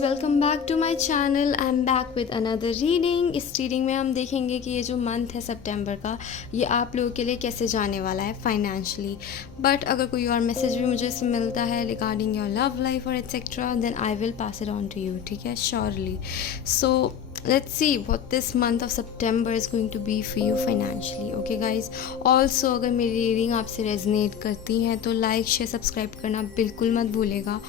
Welcome back to my channel. I am back with another reading. इस reading में हम देखेंगे कि ये जो मंथ है सितंबर का, ये आप लोगों के लिए कैसे जाने वाला है फाइनेंशियली। बट अगर कोई और मैसेज भी मुझे इसमें मिलता है रिगार्डिंग योर लव लाइफ और etcetera, then I will pass it on to you, ठीक है, surely. So let's see what this month of September is going to be for you financially. Okay guys, also अगर मेरी reading आपसे resonate करती हैं तो like share subscribe करना बिल्कुल मत भूलेगा.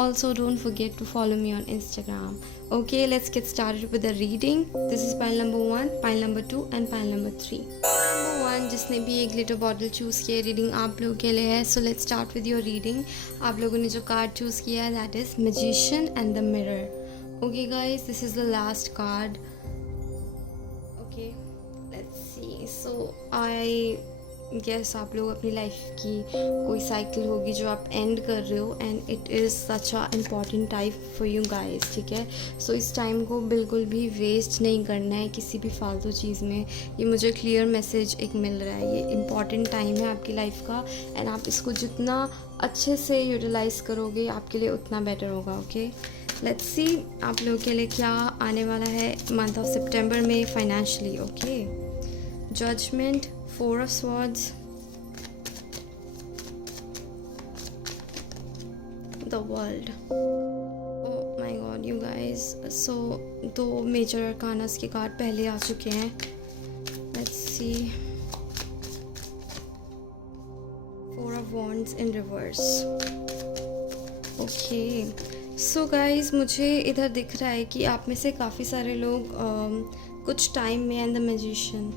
Also don't forget to follow me on Instagram. Okay, let's get started with the reading. This is pile number 1, pile number 2 and pile number 3. Number 1, जिसने भी एक glitter bottle चूज़ किया, reading आप लोगों के लिए है. So let's start with your reading. आप लोगों ने जो कार्ड चूज़ किया है that is Magician and the Mirror. Okay guys, this is the last card. Okay, let's see. So I guess आप लोग अपनी लाइफ की कोई साइकिल होगी जो आप एंड कर रहे हो, and it is such a important time for you guys, ठीक है. सो इस टाइम को बिल्कुल भी वेस्ट नहीं करना है किसी भी फालतू चीज़ में. ये मुझे क्लियर मैसेज एक मिल रहा है. ये इम्पॉर्टेंट टाइम है आपकी लाइफ का, एंड आप इसको जितना अच्छे से यूटिलाइज़ करोगे आपके लिए उतना बेटर होगा. ओके, लेट्स सी आप लोगों के लिए क्या आने वाला है मंथ ऑफ सितंबर में financially. Okay, judgement, 4 of Swords, the World. Oh my God, you guys. So 2 major अरकानास के कार्ड पहले आ चुके हैं. Let's see. 4 of Wands in reverse. Okay. So guys, मुझे इधर दिख रहा है कि आप में से काफ़ी सारे लोग कुछ टाइम में and the magician,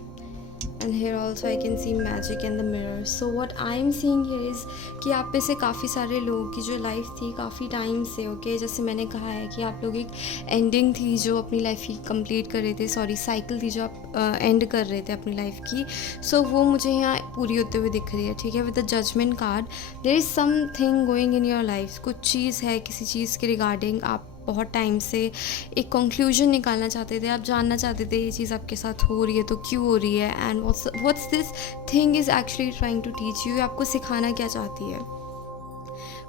and here also I can see magic and the mirror. So what I am seeing here is कि आप में से काफ़ी सारे लोगों की जो लाइफ थी काफ़ी टाइम से, ओके, जैसे मैंने कहा है कि आप लोग एक एंडिंग थी जो अपनी लाइफ की कंप्लीट कर रहे थे, सॉरी साइकिल थी जो आप एंड कर रहे थे अपनी लाइफ की. सो वो मुझे यहाँ पूरी होते हुए दिख रही है, ठीक है. With the judgement card, there is something going in your life. कुछ चीज़ है, किसी चीज़ के रिगार्डिंग आप बहुत टाइम से एक कंक्लूजन निकालना चाहते थे. आप जानना चाहते थे ये चीज़ आपके साथ हो रही है तो क्यों हो रही है, and what's this thing is actually trying to teach you. आपको सिखाना क्या चाहती है.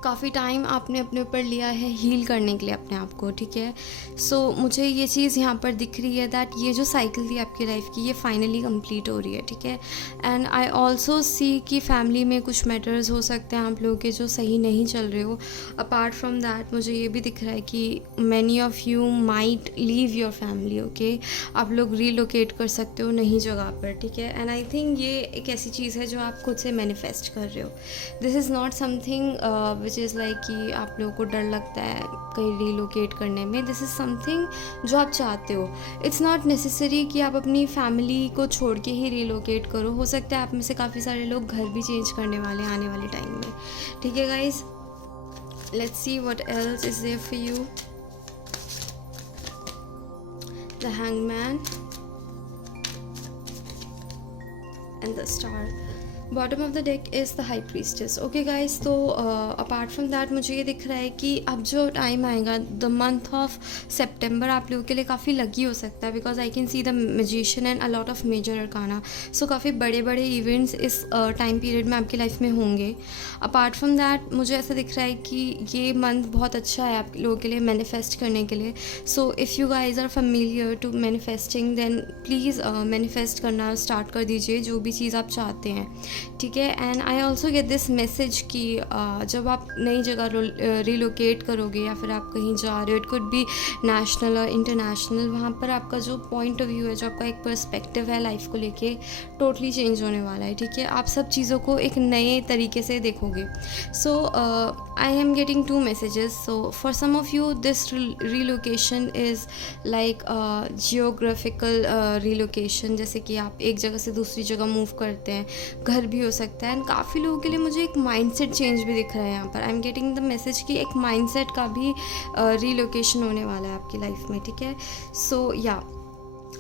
काफ़ी टाइम आपने अपने ऊपर लिया है हील करने के लिए अपने आप को, ठीक है. सो मुझे ये चीज़ यहाँ पर दिख रही है दैट ये जो साइकिल थी आपकी लाइफ की ये फाइनली कंप्लीट हो रही है, ठीक है. एंड आई ऑल्सो सी कि फैमिली में कुछ मैटर्स हो सकते हैं आप लोगों के जो सही नहीं चल रहे हो. अपार्ट फ्रॉम दैट मुझे ये भी दिख रहा है कि many of you might leave your family. Okay, आप लोग रीलोकेट कर सकते हो नई जगह पर, ठीक है. एंड आई थिंक ये एक ऐसी चीज़ है जो आप खुद से मैनिफेस्ट कर रहे हो. This is not something which is like कि आप लोगों को डर लगता है कहीं रीलोकेट करने में. दिस इज़ समथिंग जो आप चाहते हो. इट्स नॉट नेसेसरी कि आप अपनी फैमिली को छोड़ के ही रीलोकेट करो. हो सकता है आप में से काफ़ी सारे लोग घर भी चेंज करने वाले हैं आने वाले टाइम में, ठीक है guys. Let's see what else is there for you. The hangman and the star. Bottom of the deck is the high priestess. Okay guys, तो अपार्ट फ्रॉम दैट मुझे ये दिख रहा है कि अब जो टाइम आएगा द मंथ ऑफ सितंबर आप लोगों के लिए काफ़ी लकी हो सकता है, because I can see the magician and a lot of major arcana. So काफ़ी बड़े बड़े इवेंट्स इस टाइम पीरियड में आपकी लाइफ में होंगे. अपार्ट फ्रॉम दैट मुझे ऐसा दिख रहा है कि ये मंथ बहुत अच्छा है आप लोगों के लिए मैनिफेस्ट करने के लिए. So if you guys are familiar to manifesting, then please manifest करना स्टार्ट कर दीजिए जो भी चीज़ आप चाहते हैं, ठीक है. And I also get this message कि जब आप नई जगह रिलोकेट करोगे या फिर आप कहीं जा रहे हो, इट कुड बी नेशनल और इंटरनेशनल, वहाँ पर आपका जो पॉइंट ऑफ व्यू है, जो आपका एक पर्सपेक्टिव है लाइफ को लेके, टोटली चेंज होने वाला है, ठीक है. आप सब चीज़ों को एक नए तरीके से देखोगे. So I am getting 2 messages. So for some of you this relocation is like geographical relocation, जैसे कि आप एक जगह से दूसरी जगह मूव करते हैं, घर भी हो सकता है. एंड काफ़ी लोगों के लिए मुझे एक माइंडसेट चेंज भी दिख रहा है यहाँ पर. आई एम गेटिंग द मैसेज कि एक माइंडसेट का भी रिलोकेशन होने वाला है आपकी लाइफ में, ठीक है. सो या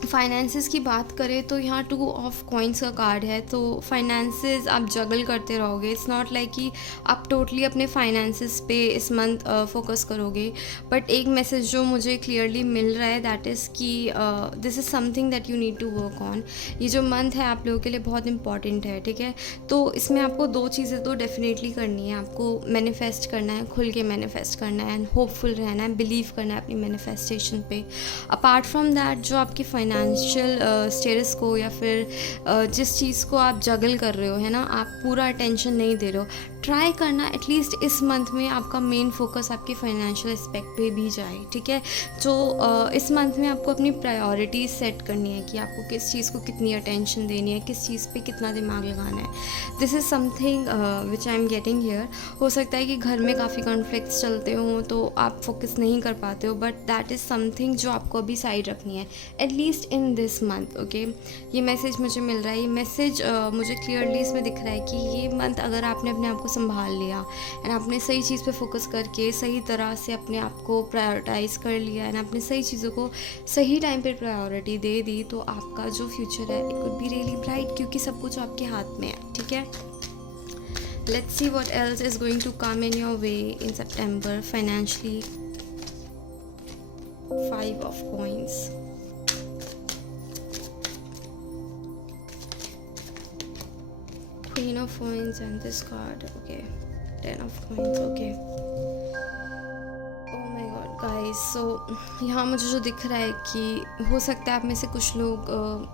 फाइनेंसेस की बात करें तो यहाँ 2 ऑफ कॉइन्स का कार्ड है, तो फाइनेंसेस आप जगल करते रहोगे। इट्स नॉट लाइक कि आप टोटली अपने फाइनेंसेस पे इस मंथ फोकस करोगे। बट एक मैसेज जो मुझे क्लियरली मिल रहा है दैट इज़ कि this is something that you need to work on. ये जो मंथ है आप लोगों के लिए बहुत इंपॉर्टेंट है, ठीक है। तो इसमें आपको 2 चीज़ें तो डेफिनेटली करनी है। आपको मैनिफेस्ट करना है, खुल के मैनिफेस्ट करना है एंड होपफुल रहना है, बिलीव करना है अपनी मैनिफेस्टेशन पे। अपार्ट फ्रॉम दैट जो आपकी फाइनेंशियल स्टेटस को या फिर जिस चीज़ को आप जगल कर रहे हो, है ना, आप पूरा अटेंशन नहीं दे रहे हो, ट्राई करना एटलीस्ट इस मंथ में आपका मेन फोकस आपके फाइनेंशियल एस्पेक्ट पे भी जाए, ठीक है। जो इस मंथ में आपको अपनी प्रायोरिटीज़ सेट करनी है कि आपको किस चीज़ को कितनी अटेंशन देनी है, किस चीज़ पे कितना दिमाग लगाना है। This is something which I am getting here. हो सकता है कि घर में काफ़ी कॉन्फ्लिक्ट्स चलते हों तो आप फोकस नहीं कर पाते हो, बट दैट इज़ समथिंग जो आपको अभी साइड रखनी है at least in this month, okay. ये मैसेज मुझे मिल रहा है। ये मैसेज मुझे क्लियरली इसमें दिख रहा है कि ये मंथ अगर आपने अपने आप को संभाल लिया एंड आपने सही चीज़ पे फोकस करके सही तरह से अपने आप को प्रायोरिटाइज़ कर लिया एंड अपने सही चीज़ों को सही टाइम पे प्रायोरिटी दे दी, तो आपका जो फ्यूचर है it could be really bright, क्योंकि सब कुछ आपके हाथ में है, ठीक है। Let's see what else is going to come in your way in September financially. 5 of coins, Queen of Coins and this card, okay, 10 of Coins, okay. Oh my God guys, so यहाँ मुझे जो दिख रहा है कि हो सकता है आप में से कुछ लोग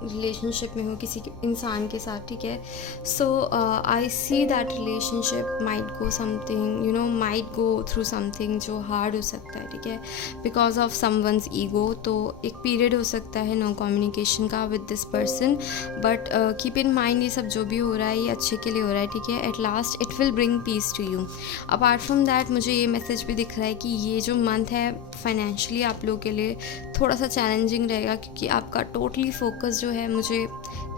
रिलेशनशिप में हो किसी इंसान के साथ, ठीक है। So I see that relationship might go something, you know, might go through something जो हार्ड हो सकता है, ठीक है, बिकॉज ऑफ समवंस ईगो। तो एक पीरियड हो सकता है नो कम्युनिकेशन का with this person, but keep in mind ये सब जो भी हो रहा है ये अच्छे के लिए हो रहा है, ठीक है। At last it will bring peace to you. Apart from that मुझे ये मैसेज भी दिख रहा है कि ये जो मंथ है फाइनेंशियली आप लोगों के लिए थोड़ा सा चैलेंजिंग रहेगा, क्योंकि आपका टोटली फोकस जो है मुझे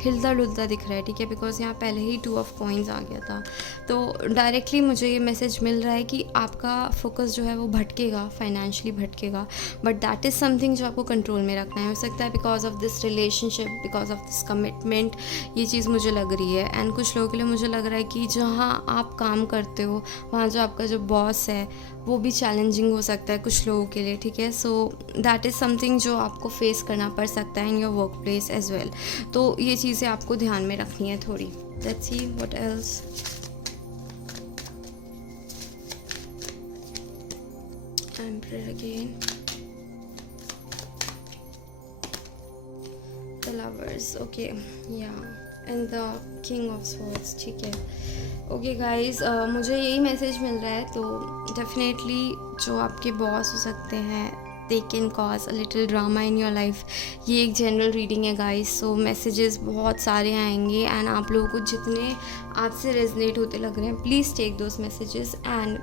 हिलता डुलता दिख रहा है, ठीक है, बिकॉज यहाँ पहले ही 2 ऑफ कॉइन्स आ गया था। तो डायरेक्टली मुझे ये मैसेज मिल रहा है कि आपका फोकस जो है वो भटकेगा, फाइनेंशियली भटकेगा, बट दैट इज़ समथिंग जो आपको कंट्रोल में रखना है। हो सकता है because of this relationship, because of this commitment, ये चीज़ मुझे लग रही है। एंड कुछ लोगों के लिए मुझे लग रहा है कि जहाँ आप काम करते हो वहाँ जो आपका जो बॉस है वो भी चैलेंजिंग हो सकता है कुछ लोगों के लिए, ठीक है। सो दैट इज़ समथिंग जो आपको फेस करना पड़ सकता है in your work place as well. तो ये चीज़ें आपको ध्यान में रखनी है थोड़ी। Let's see what else. Emperor again, the lovers, okay, yeah, and the king of swords, ठीक है। ओके गाइज, मुझे यही मैसेज मिल रहा है। तो डेफिनेटली जो आपके बॉस हो सकते हैं, they can cause a little drama in your life. ये एक जनरल रीडिंग है गाइज, सो मैसेजेस बहुत सारे आएंगे एंड आप लोगों को जितने आपसे रेजनेट होते लग रहे हैं, please take those messages and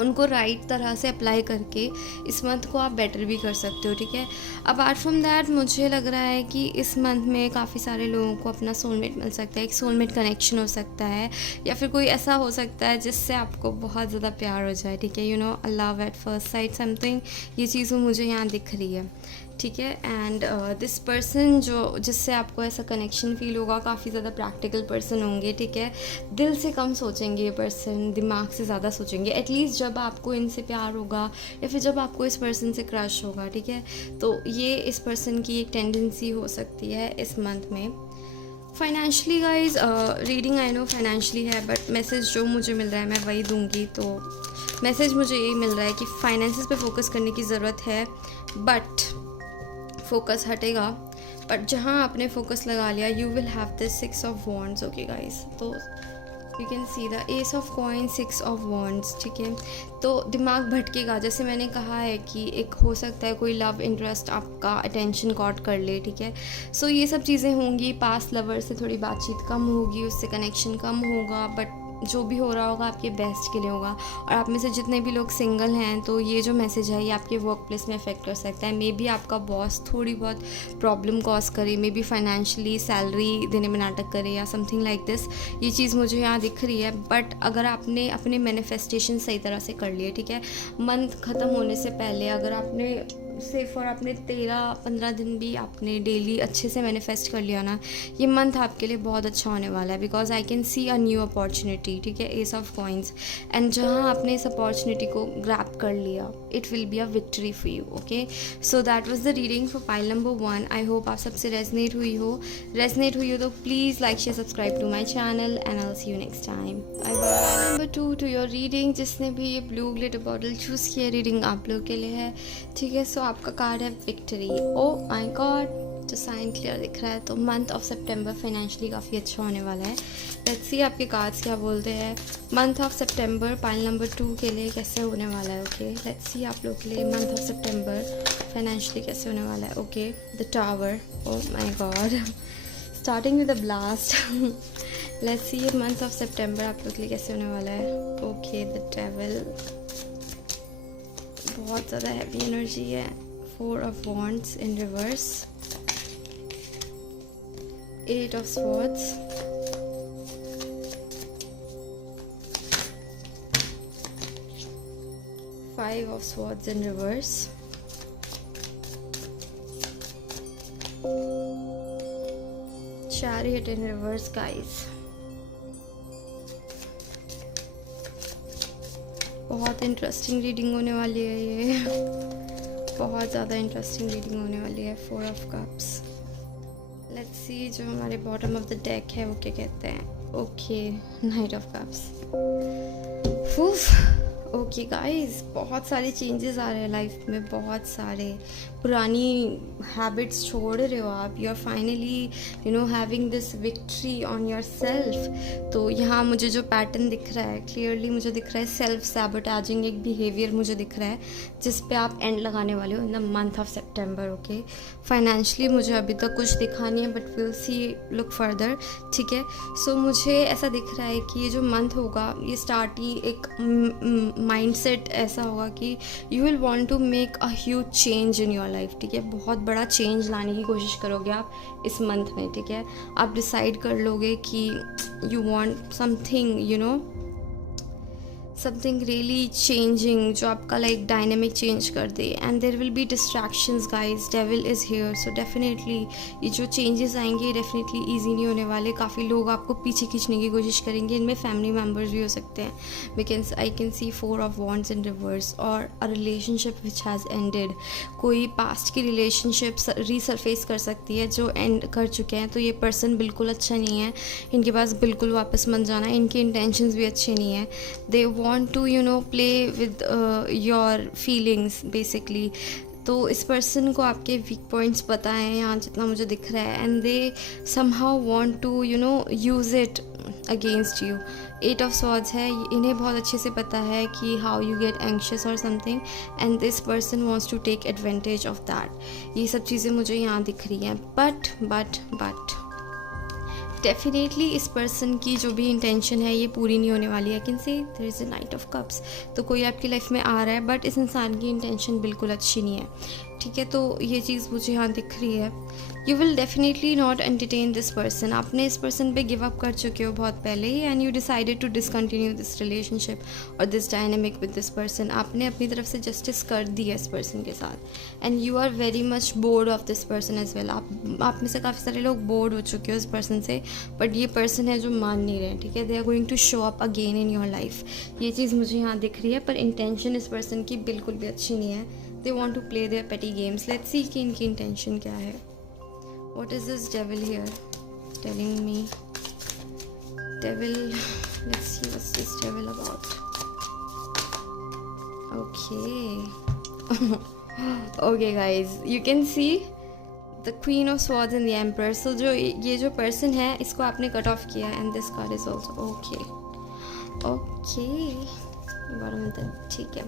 उनको राइट तरह से अप्लाई करके इस मंथ को आप बेटर भी कर सकते हो, ठीक है। अपार्ट फ्रॉम दैट मुझे लग रहा है कि इस मंथ में काफ़ी सारे लोगों को अपना सोलमेट मिल सकता है, एक सोलमेट कनेक्शन हो सकता है, या फिर कोई ऐसा हो सकता है जिससे आपको बहुत ज़्यादा प्यार हो जाए, ठीक है। You know, love at first sight something, ये चीज़ मुझे यहाँ दिख रही है, ठीक है। एंड दिस पर्सन जो जिससे आपको ऐसा कनेक्शन फील होगा, काफ़ी ज़्यादा प्रैक्टिकल पर्सन होंगे, ठीक है। दिल से कम सोचेंगे ये पर्सन, दिमाग से ज़्यादा सोचेंगे, एटलीस्ट जब आपको इनसे प्यार होगा या फिर जब आपको इस पर्सन से क्रश होगा, ठीक है। तो ये इस पर्सन की एक टेंडेंसी हो सकती है इस मंथ में। Financially guys, reading I know financially है, बट मैसेज जो मुझे मिल रहा है मैं वही दूंगी। तो मैसेज मुझे यही मिल रहा है कि फाइनेंसेस पे फोकस करने की ज़रूरत है, बट फोकस हटेगा, बट जहाँ आपने फोकस लगा लिया you will have this 6 of wands, okay guys. तो you can see the ace of coin, 6 of wands, ठीक है। तो दिमाग भटकेगा, जैसे मैंने कहा है कि एक हो सकता है कोई लव इंटरेस्ट आपका अटेंशन कॉट कर ले, ठीक है। सो ये सब चीज़ें होंगी, पास्ट लवर से थोड़ी बातचीत कम होगी, उससे कनेक्शन कम होगा, बट जो भी हो रहा होगा आपके बेस्ट के लिए होगा। और आप में से जितने भी लोग सिंगल हैं, तो ये जो मैसेज है ये आपके वर्क प्लेस में अफेक्ट कर सकता है। मे बी आपका बॉस थोड़ी बहुत प्रॉब्लम कॉज करे, मे बी फाइनेंशियली सैलरी देने में नाटक करे या समथिंग लाइक दिस, ये चीज़ मुझे यहाँ दिख रही है। बट अगर आपने अपने मैनिफेस्टेशन सही तरह से कर लिए, ठीक है, मंथ ख़त्म होने से पहले अगर आपने से फॉर आपने 13-15 दिन भी आपने डेली अच्छे से मैनिफेस्ट कर लिया ना, ये मंथ आपके लिए बहुत अच्छा होने वाला है, because I can see a new opportunity, ठीक है, एस ऑफ कॉइंस। एंड जहाँ आपने इस अपॉर्चुनिटी को ग्रैब कर लिया, it will be a victory for you. Okay, so that was the reading for pile number 1। I hope आप सबसे रेजनेट हुई हो तो please like share subscribe to my channel and I will see you next time. Bye bye. Number 2 to your reading, जिसने भी ये blue glitter bottle choose किया, reading आप लोग के लिए है, ठीक है। सो आपका कार्ड है विक्ट्री। ओ माय गॉड, तो साइन क्लियर दिख रहा है। तो मंथ ऑफ सितंबर फाइनेंशियली काफ़ी अच्छा होने वाला है। लेट्स सी आपके कार्ड्स क्या बोलते हैं। Month of September pile number 2 के लिए कैसे होने वाला है। ओके, लेट्स सी आप लोग के लिए मंथ ऑफ सितंबर फाइनेंशियली कैसे होने वाला है। Okay, the tower, oh my god, starting with the blast. Let's see month of September आप लोग के लिए कैसे होने वाला है। ओके, द डेविल, बहुत ज़्यादा हैवी एनर्जी है। 4 of wands in reverse, 8 of swords, 5 of swords in reverse, chariot in reverse guys. बहुत इंटरेस्टिंग रीडिंग होने वाली है ये, बहुत ज़्यादा इंटरेस्टिंग रीडिंग होने वाली है। 4 ऑफ कप्स। लेट्स सी जो हमारे बॉटम ऑफ द डेक है वो क्या कहते हैं। Okay, night of cups. Okay guys, बहुत सारे चेंजेस आ रहे हैं लाइफ में, बहुत सारे। पुरानी हैबिट्स छोड़ रहे हो आप, you are finally having this victory on your self. तो यहाँ मुझे जो पैटर्न दिख रहा है, क्लियरली मुझे दिख रहा है सेल्फ सैबोटेजिंग एक बिहेवियर मुझे दिख रहा है, जिस पे आप एंड लगाने वाले हो in the month of September. Okay, financially मुझे अभी तक कुछ दिखा नहीं है, but will see look further, ठीक है। सो मुझे ऐसा दिख रहा है कि ये जो मंथ होगा, ये स्टार्ट ही एक माइंडसेट ऐसा होगा कि you will want to make a huge change in your life, ठीक है। बहुत बड़ा चेंज लाने की कोशिश करोगे आप इस मंथ में, ठीक है। आप डिसाइड कर लोगे कि you want something something really changing, जो आपका लाइक डायनेमिक चेंज कर दे। And there will be distractions guys, devil is here. So definitely ये जो चेंजेस आएंगे डेफिनेटली ईजी नहीं होने वाले। काफ़ी लोग आपको पीछे खींचने की कोशिश करेंगे, इनमें फैमिली मेम्बर्स भी हो सकते हैं। Because I can see 4 of wands in reverse, और a relationship which has ended. कोई पास्ट की रिलेशनशिप रीसरफेस कर सकती है जो एंड कर चुके हैं। तो ये पर्सन बिल्कुल अच्छा नहीं है, इनके पास बिल्कुल वापस मत जाना, इनके इंटेंशंस भी अच्छे नहीं है। दे want to play with your feelings basically। तो इस पर्सन को आपके वीक पॉइंट्स पता है यहाँ जितना मुझे दिख रहा है, and they somehow want to use it against you। 8 of swords है, इन्हें बहुत अच्छे से पता है कि how you get anxious or something, and this person wants to take advantage of that। ये सब चीज़ें मुझे यहाँ दिख रही हैं, but डेफिनेटली इस पर्सन की जो भी इंटेंशन है ये पूरी नहीं होने वाली है। Can say there is a knight of cups. तो कोई आपकी लाइफ में आ रहा है, बट इस इंसान की इंटेंशन बिल्कुल अच्छी नहीं है, ठीक है। तो ये चीज़ मुझे यहाँ दिख रही है। You will definitely not entertain this person. आपने इस पर्सन पे गिव अप कर चुके हो बहुत पहले ही, and you decided to discontinue this relationship और this dynamic with this person. आपने अपनी तरफ से जस्टिस कर दी है इस पर्सन के साथ, and you are very much bored of this person as well. आप में से काफ़ी सारे लोग बोर्ड हो चुके हो इस पर्सन से, बट ये पर्सन है जो मान नहीं रहे, ठीक है। They are going to show up again in your life. ये चीज़ मुझे यहाँ दिख रही है, पर इंटेंशन इस पर्सन की बिल्कुल भी अच्छी नहीं है। They want to play their petty games. Let's see कि इनकी इंटेंशन क्या है। What is this devil here telling me? Devil, let's see what's this devil about. Okay. Okay guys, you can see the Queen of Swords and the Emperor. So जो ये जो person है इसको आपने cut off किया, and this card is also okay. ठीक है।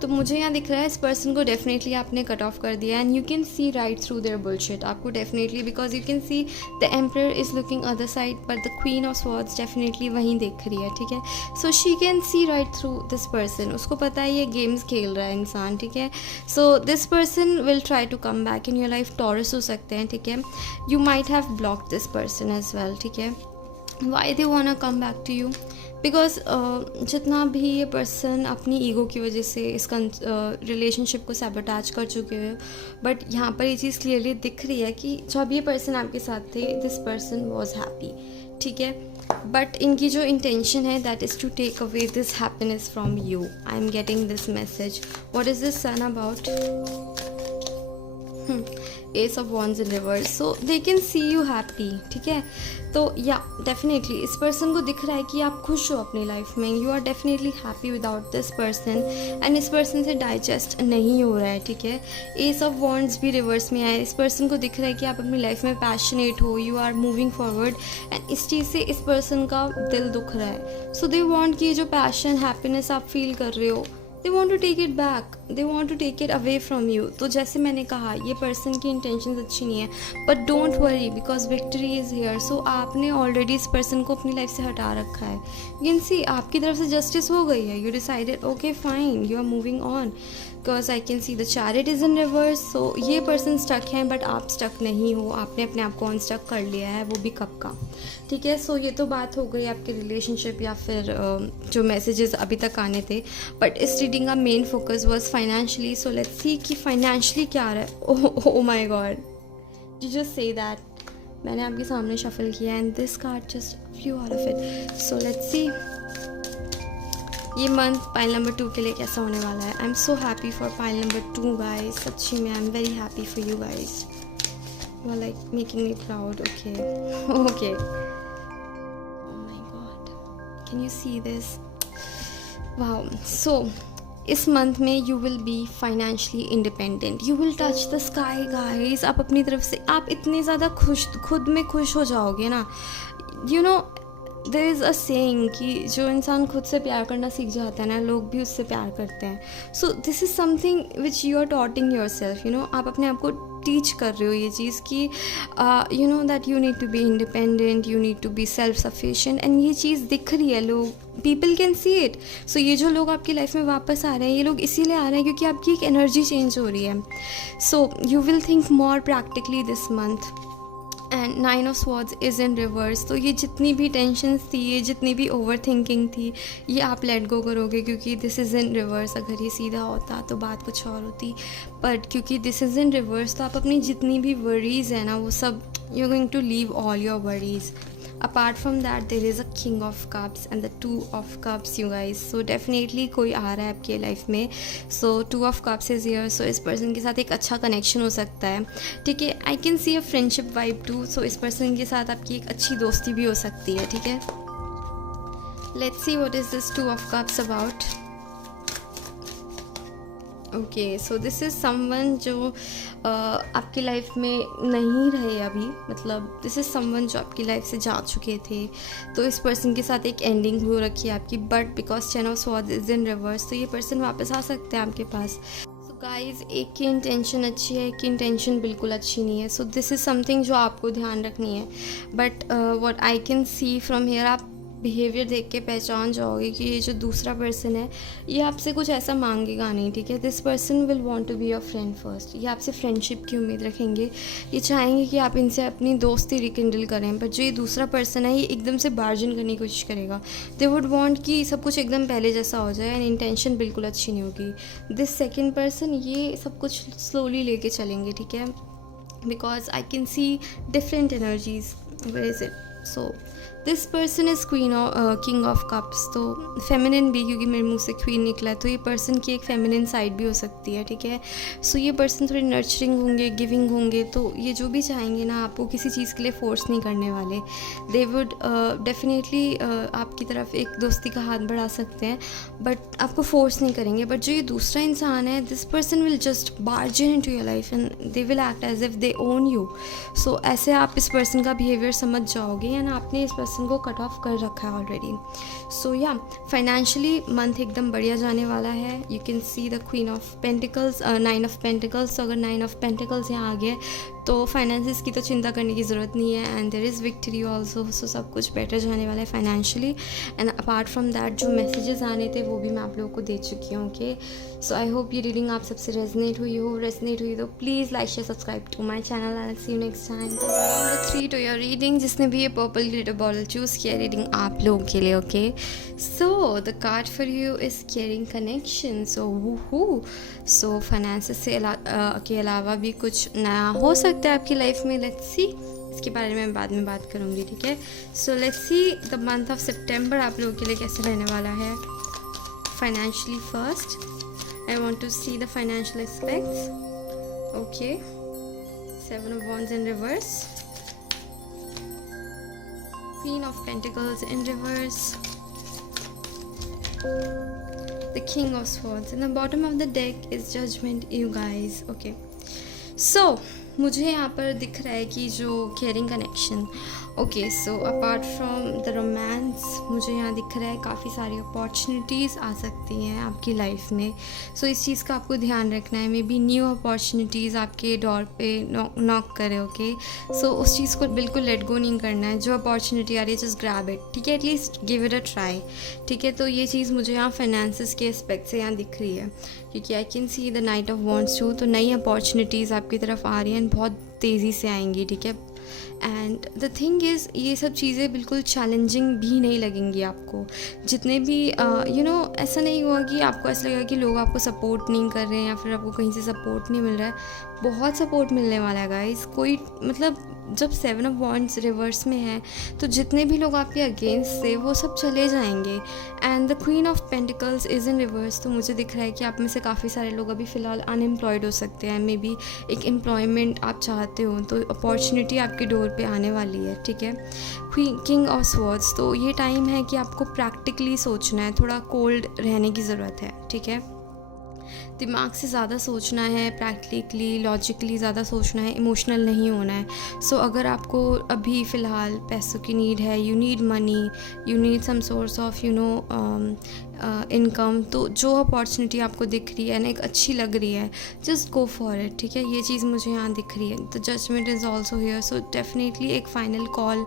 तो मुझे यहाँ दिख रहा है इस पर्सन को डेफिनेटली आपने कट ऑफ कर दिया, and you can see right through their bullshit. आपको definitely, because you can see the emperor is looking other side, but the queen of swords definitely वहीं देख रही है, ठीक है। So she can see right through this person. उसको पता है ये गेम्स खेल रहा है इंसान, ठीक है। So this person will try to come back in your life. Taurus हो सकते हैं, ठीक है। You might have blocked this person as well, ठीक है। Why they wanna come back to you? Because जितना भी ये पर्सन अपनी ईगो की वजह से इस रिलेशनशिप को सैबोटाज कर चुके हैं, बट यहाँ पर ये चीज़ क्लियरली दिख रही है कि जब ये पर्सन आपके साथ थे दिस पर्सन वॉज हैप्पी, ठीक है, बट इनकी जो इंटेंशन है that is to take away this happiness from you. I am getting this message. What is this sun about? Ace of wands in reverse. So they can see you happy, ठीक है. तो या definitely इस person को दिख रहा है कि आप खुश हो अपनी लाइफ में. You are definitely happy without this person and इस पर्सन से डाइजेस्ट नहीं हो रहा है, ठीक है. एस ऑफ वॉन्ड्स भी रिवर्स में आए. इस पर्सन को दिख रहा है कि आप अपनी लाइफ में पैशनेट हो, you are moving forward and इस चीज़ से इस पर्सन का दिल दुख रहा है. सो दे वॉन्ट कि जो पैशन हैप्पीनेस आप फील कर रहे हो, they want to take it back, they want to take it away from you. तो जैसे मैंने कहा ये पर्सन की इंटेंशंस अच्छी नहीं है, but don't worry because victory is here. So आपने ऑलरेडी इस पर्सन को अपनी लाइफ से हटा रखा है. यू कैन सी आपकी तरफ से जस्टिस हो गई है. You decided okay fine, you are moving on. Because I can see the chariot is in reverse. So ये पर्सन स्टक है बट आप स्टक नहीं हो. आपने अपने आप को अनस्टक कर लिया है, वो भी कब का, ठीक है. सो ये तो बात हो गई आपके रिलेशनशिप या फिर जो मैसेजेस अभी तक आने थे. बट इस रीडिंग का main focus was financially. So let's see कि फाइनेंशियली क्या आ रहा है. Oh my God, you just say that. मैंने आपके सामने शफल किया and this card just few out of it. So let's सी ये मंथ पाइल नंबर 2 के लिए कैसा होने वाला है. I am so happy for pile number 2 guys. सच्ची में I am very happy for you guys. You are like making me proud. Okay okay. Oh my God, can you see this? Wow. So इस month में you will be financially independent. You will touch the sky guys. आप अपनी तरफ से आप इतने ज़्यादा खुद में खुश हो जाओगे ना. You know there is a saying कि जो इंसान खुद से प्यार करना सीख जाता है ना, लोग भी उससे प्यार करते हैं. So this is something which you are taunting yourself. You know आप अपने आप को टीच कर रहे हो ये चीज़ कि you know that you need to be independent, you need to be self sufficient. And ये चीज़ दिख रही है, लोग people can see it. So ये जो लोग आपकी लाइफ में वापस आ रहे हैं, ये लोग इसीलिए आ रहे हैं क्योंकि आपकी एक एनर्जी चेंज हो रही है. So you will think more practically this month. And 9 of swords is in reverse. तो ये जितनी भी टेंशन्स थी, ये जितनी भी ओवर थिंकिंग थी, ये आप लेट गो करोगे क्योंकि दिस इज़ इन रिवर्स. अगर ये सीधा होता तो बात कुछ और होती, बट क्योंकि दिस इज़ इन रिवर्स तो आप अपनी जितनी भी वरीज़ है ना, वो सब you are going to leave all your worries. Apart from that there is a king of cups and the 2 of cups you guys. So definitely कोई आ रहा है आपके लाइफ में. So 2 of cups is here. So इस person के साथ एक अच्छा कनेक्शन हो सकता है, ठीक है. I can see a friendship vibe too. So इस पर्सन के साथ आपकी एक अच्छी दोस्ती भी हो सकती है, ठीक है. Let's see what is this 2 of cups about. Okay. So this is someone जो आपकी लाइफ में नहीं रहे अभी. मतलब दिस इज़ समवन जो आपकी लाइफ से जा चुके थे. तो इस पर्सन के साथ एक एंडिंग हो रखी है आपकी, but because 10 of swords is in reverse तो ये पर्सन वापस आ सकते हैं आपके पास. सो गाइज एक की इंटेंशन अच्छी है, एक की इंटेंशन बिल्कुल अच्छी नहीं है. सो दिस इज़ समथिंग जो आपको ध्यान रखनी है. But what I can C from here, आप बिहेवियर देख के पहचान जाओगे कि ये जो दूसरा पर्सन है ये आपसे कुछ ऐसा मांगेगा नहीं, ठीक है. This person will want to be your friend first. ये आपसे फ्रेंडशिप की उम्मीद रखेंगे. ये चाहेंगे कि आप इनसे अपनी दोस्ती रिकिंडल करें. बट जो ये दूसरा पर्सन है ये एकदम से बार्जिन करने की कोशिश करेगा. दे वुड वांट कि सब कुछ एकदम पहले जैसा हो जाए एंड इंटेंशन बिल्कुल अच्छी नहीं होगी. दिस सेकेंड पर्सन ये सब कुछ स्लोली लेके चलेंगे, ठीक है. Because I can see different energies. Where is it? So this person is king of cups. तो फेमिनिन भी, क्योंकि मेरे मुंह से क्वीन निकला तो ये पर्सन की एक फेमिनिन साइड भी हो सकती है, ठीक है. सो ये पर्सन थोड़े नर्चरिंग होंगे, गिविंग होंगे. तो ये जो भी चाहेंगे ना, आपको किसी चीज़ के लिए फोर्स नहीं करने वाले. दे वुड डेफिनेटली आपकी तरफ एक दोस्ती का हाथ बढ़ा सकते हैं बट आपको फोर्स नहीं करेंगे. बट जो ये दूसरा इंसान है, this person will just barge into your life and they will act as if they own you. So ऐसे आप इस पर्सन का बिहेवियर समझ जाओगे एंड आपने इस पर्सन को कट ऑफ कर रखा है ऑलरेडी. सो या फाइनेंशियली मंथ एकदम बढ़िया जाने वाला है. You can see the queen of pentacles, 9 of pentacles. तो अगर 9 of पेंटिकल्स यहाँ आ गया तो फाइनेंसिस की तो चिंता करने की ज़रूरत नहीं है, and there is victory also, so सब कुछ बेटर जाने वाला है financially. And apart from that जो मैसेजेस आने थे वो भी मैं आप लोगों को दे चुकी हूँ। ओके, सो आई होप ये रीडिंग आप सबसे रेजनेट हुई तो please like share subscribe to my channel, I will see you next time. Number 3 to your reading, जिसने भी ये पर्पल ग्लिटर बॉटल चूज़ किया, रीडिंग आप लोगों के लिए। Okay, so the card for you is caring connection. So finance से के अलावा भी कुछ नया हो सकता है आपकी लाइफ में। लेट्स सी, इसके बारे में बाद में बात करूँगी, ठीक है। So let's see the month of September आप लोगों के लिए कैसे रहने वाला है। Financially first, I want to see the financial aspects. Okay, 7 of Wands in reverse, Queen of Pentacles in reverse, the King of Swords, and the bottom of the deck is Judgment, you guys. Okay, so मुझे यहाँ पर दिख रहा है कि जो caring connection, okay, so apart from the romance मुझे यहाँ दिख रहा है काफ़ी सारी अपॉर्चुनिटीज़ आ सकती हैं आपकी लाइफ में। सो इस चीज़ का आपको ध्यान रखना है। मे बी न्यू अपॉर्चुनिटीज़ आपके डोर पे नॉक करे। ओके, सो उस चीज़ को बिल्कुल लेट गो नहीं करना है। जो अपॉर्चुनिटी आ रही है जस्ट ग्रैब इट, ठीक है, at least give it a try, ठीक है। तो ये चीज़ मुझे यहाँ फाइनेंसिस के एस्पेक्ट से यहाँ दिख रही है, क्योंकि I can see the knight of wands too. तो नई अपॉर्चुनिटीज़ आपकी तरफ आ रही हैं, बहुत तेज़ी से आएंगी, ठीक है। एंड द थिंग इज़, ये सब चीज़ें बिल्कुल चैलेंजिंग भी नहीं लगेंगी आपको। जितने भी ऐसा नहीं हुआ कि आपको ऐसा लगेगा कि लोग आपको सपोर्ट नहीं कर रहे हैं या फिर आपको कहीं से सपोर्ट नहीं मिल रहा है। बहुत सपोर्ट मिलने वाला है गाइस। कोई मतलब जब 7 of Wands रिवर्स में है तो जितने भी लोग आपके अगेंस्ट थे वो सब चले जाएंगे। And the queen of pentacles is in reverse, तो मुझे दिख रहा है कि आप में से काफ़ी सारे लोग अभी फ़िलहाल अनएम्प्लॉयड हो सकते हैं। मे बी एक एम्प्लॉयमेंट आप चाहते हो तो अपॉर्चुनिटी आपके डोर पे आने वाली है, ठीक है। किंग ऑफ स्वॉर्ड्स, तो ये टाइम है कि आपको प्रैक्टिकली सोचना है, थोड़ा कोल्ड रहने की ज़रूरत है, ठीक है। दिमाग से ज़्यादा सोचना है, प्रैक्टिकली लॉजिकली ज़्यादा सोचना है, इमोशनल नहीं होना है। सो अगर आपको अभी फ़िलहाल पैसों की नीड है, you need money, you need some source of income, तो जो अपॉर्चुनिटी आपको दिख रही है ना, एक अच्छी लग रही है, जस्ट गो फॉर इट, ठीक है। ये चीज़ मुझे यहाँ दिख रही है। The judgement is also here, so definitely एक फ़ाइनल कॉल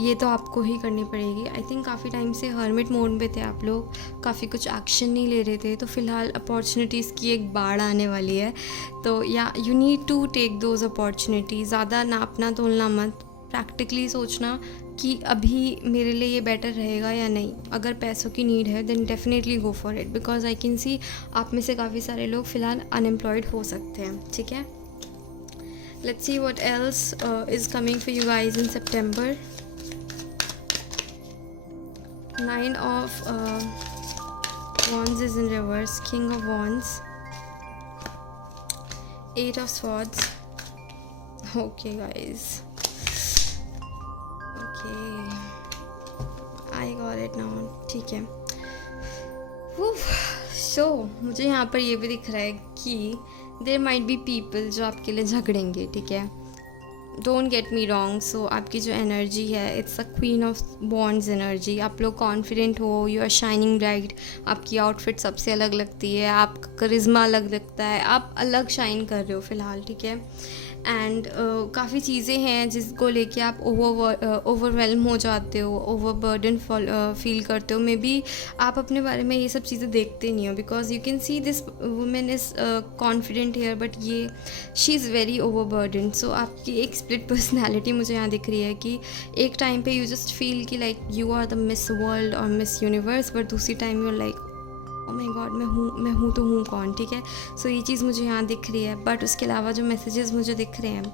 ये तो आपको ही करनी पड़ेगी। आई थिंक काफ़ी टाइम से हर्मिट मोड पे थे आप लोग, काफ़ी कुछ एक्शन नहीं ले रहे थे, तो फ़िलहाल अपॉर्चुनिटीज़ की एक बाढ़ आने वाली है। तो या you need to take those opportunity. ज़्यादा नापना तोलना मत, प्रैक्टिकली सोचना कि अभी मेरे लिए ये बेटर रहेगा या नहीं। अगर पैसों की नीड है then definitely go for it, because I can see आप में से काफ़ी सारे लोग फ़िलहाल अनएम्प्लॉयड हो सकते हैं, ठीक है। Let's see what else is coming for you guys in September. 9 of Wands is in reverse, King of Wands, 8 of Swords. Okay guys, okay, I got it now, ठीक है। सो मुझे यहाँ पर ये भी दिख रहा है कि देयर माइट बी पीपल जो आपके लिए झगड़ेंगे, ठीक है। डोंट गेट मी रॉन्ग, सो आपकी जो एनर्जी है it's a queen of wands energy. आप लोग कॉन्फिडेंट हो, यू आर शाइनिंग ब्राइट, आपकी आउटफिट सबसे अलग लगती है, आपका करिश्मा अलग लगता है, आप अलग शाइन कर रहे हो फ़िलहाल, ठीक है। एंड काफ़ी चीज़ें हैं जिसको लेके आप ओवरवेलम हो जाते हो, ओवरबर्डन फील करते हो। मे बी आप अपने बारे में ये सब चीज़ें देखते नहीं हो, because you can see this women is confident here, but ये she is very overburden. So आपकी एक स्प्लिट पर्सनैलिटी मुझे यहाँ दिख रही है कि एक टाइम पे यू जस्ट फील कि like you are the miss world और मिस यूनिवर्स, बट दूसरी time you are like oh my God मैं हूँ तो हूँ कौन, ठीक है। सो ये चीज़ मुझे यहाँ दिख रही है। बट उसके अलावा जो मैसेजेस मुझे दिख रहे हैं,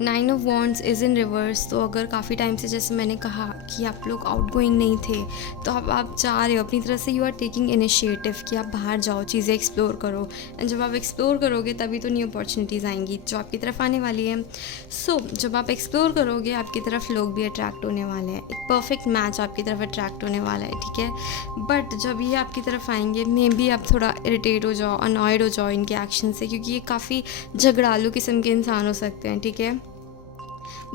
9 of Wands is in reverse. तो अगर काफ़ी टाइम से, जैसे मैंने कहा कि आप लोग आउटगोइंग नहीं थे, तो अब आप जा रहे हो अपनी तरफ से, यू आर टेकिंग इनिशिएटिव कि आप बाहर जाओ, चीज़ें एक्सप्लोर करो। एंड जब आप एक्सप्लोर करोगे तभी तो न्यू अपॉर्चुनिटीज़ आएंगी जो आपकी तरफ आने वाली है। सो जब आप एक्सप्लोर करोगे आपकी तरफ लोग भी अट्रैक्ट होने वाले हैं, एक परफेक्ट मैच आपकी तरफ अट्रैक्ट होने वाला है, ठीक है। बट जब ये आपकी तरफ आएंगे मे बी आप थोड़ा इरिटेट हो जाओ, अनॉयड हो जाओ इनके एक्शन से, क्योंकि ये काफ़ी झगड़ालू किस्म के इंसान हो सकते हैं, ठीक है।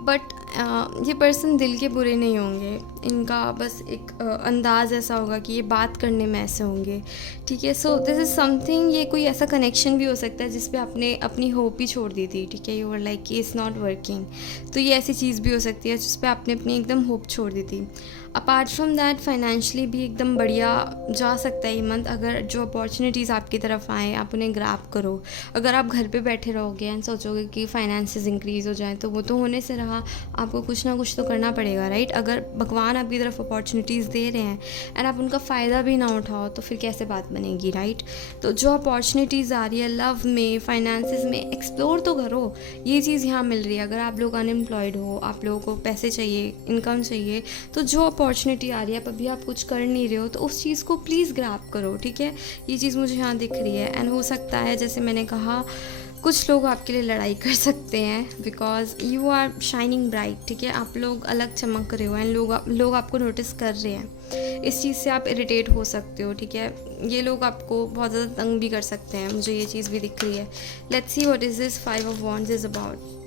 बट ये पर्सन दिल के बुरे नहीं होंगे, इनका बस एक अंदाज़ ऐसा होगा कि ये बात करने में ऐसे होंगे, ठीक है। सो दिस इज़ समथिंग, ये कोई ऐसा कनेक्शन भी हो सकता है जिस पे आपने अपनी होप ही छोड़ दी थी, ठीक है। यू वर लाइक कि इट्स नॉट वर्किंग, तो ये ऐसी चीज़ भी हो सकती है जिस पे आपने अपनी एकदम होप छोड़ दी थी। अपार्ट फ्रॉम दैट फाइनेंशियली भी एकदम बढ़िया जा सकता है ये मंथ, अगर जो अपॉर्चुनिटीज़ आपकी तरफ आएँ आप उन्हें ग्रैब करो। अगर आप घर पे बैठे रहोगे एंड सोचोगे कि फाइनेंसेस इंक्रीज़ हो जाएँ, तो वो तो होने से रहा, आपको कुछ ना कुछ तो करना पड़ेगा, राइट। अगर भगवान आपकी तरफ अपॉर्चुनिटीज़ दे रहे हैं एंड आप उनका फ़ायदा भी ना उठाओ तो फिर कैसे बात बनेगी, राइट। तो जो अपॉर्चुनिटीज़ आ रही है लव में, फाइनेंसेस में, एक्सप्लोर तो करो। ये चीज़ यहाँ मिल रही है। अगर आप लोग अनएम्प्लॉयड हो, आप लोगों को पैसे चाहिए, इनकम चाहिए, तो जो अपॉर्चुनिटी आ रही है, अब अभी आप कुछ कर नहीं रहे हो तो उस चीज़ को प्लीज़ ग्रैब करो, ठीक है। ये चीज़ मुझे यहाँ दिख रही है। एंड हो सकता है जैसे मैंने कहा कुछ लोग आपके लिए लड़ाई कर सकते हैं because you are shining bright, ठीक है। आप लोग अलग चमक रहे हो एंड लोग आपको नोटिस कर रहे हैं। इस चीज़ से आप इरिटेट हो सकते हो, ठीक है। ये लोग आपको बहुत ज़्यादा तंग भी कर सकते हैं, मुझे ये चीज़ भी दिख रही है। Let's see what is this 5 of Wands is about.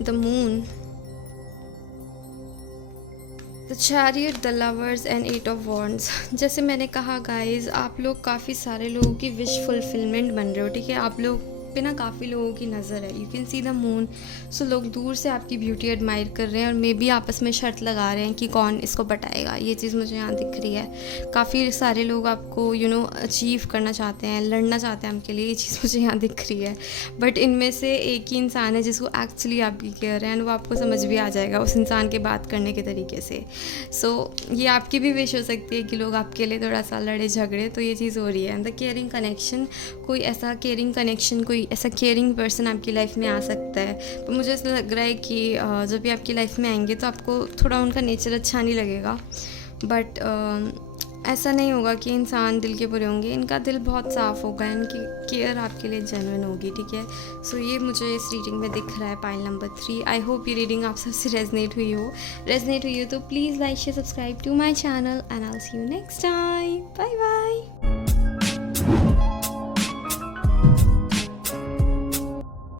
The moon, the chariot, the lovers and 8 of Wands। जैसे मैंने कहा गाइज, आप लोग काफ़ी सारे लोगों की विश फुलफिलमेंट बन रहे हो, ठीक है। आप लोग पे ना काफ़ी लोगों की नज़र है, you can see the moon. So लोग दूर से आपकी ब्यूटी एडमायर कर रहे हैं और मे बी आपस में शर्त लगा रहे हैं कि कौन इसको पटाएगा। ये चीज़ मुझे यहाँ दिख रही है। काफ़ी सारे लोग आपको अचीव करना चाहते हैं, लड़ना चाहते हैं आपके लिए, ये चीज़ मुझे यहाँ दिख रही है। बट इनमें से एक ही इंसान है जिसको एक्चुअली आपकी केयर है एंड वो आपको समझ भी आ जाएगा उस इंसान के बात करने के तरीके से। सो ये आपकी भी विश हो सकती है कि लोग आपके लिए थोड़ा सा लड़े झगड़े, तो ये चीज़ हो रही है। एंड द केयरिंग कनेक्शन, कोई ऐसा केयरिंग कनेक्शन, कोई ऐसा केयरिंग पर्सन आपकी लाइफ में आ सकता है। पर मुझे ऐसा लग रहा है कि जब भी आपकी लाइफ में आएंगे तो आपको थोड़ा उनका नेचर अच्छा नहीं लगेगा। बट ऐसा नहीं होगा कि इंसान दिल के बुरे होंगे, इनका दिल बहुत साफ़ होगा, इनकी केयर आपके लिए जेन्युइन होगी, ठीक है। सो ये मुझे इस रीडिंग में दिख रहा है, पाइल नंबर 3। आई होप ये रीडिंग आप सबसे रेजनेट हुई हो तो please like share subscribe to my channel and I will see you next time. Bye bye.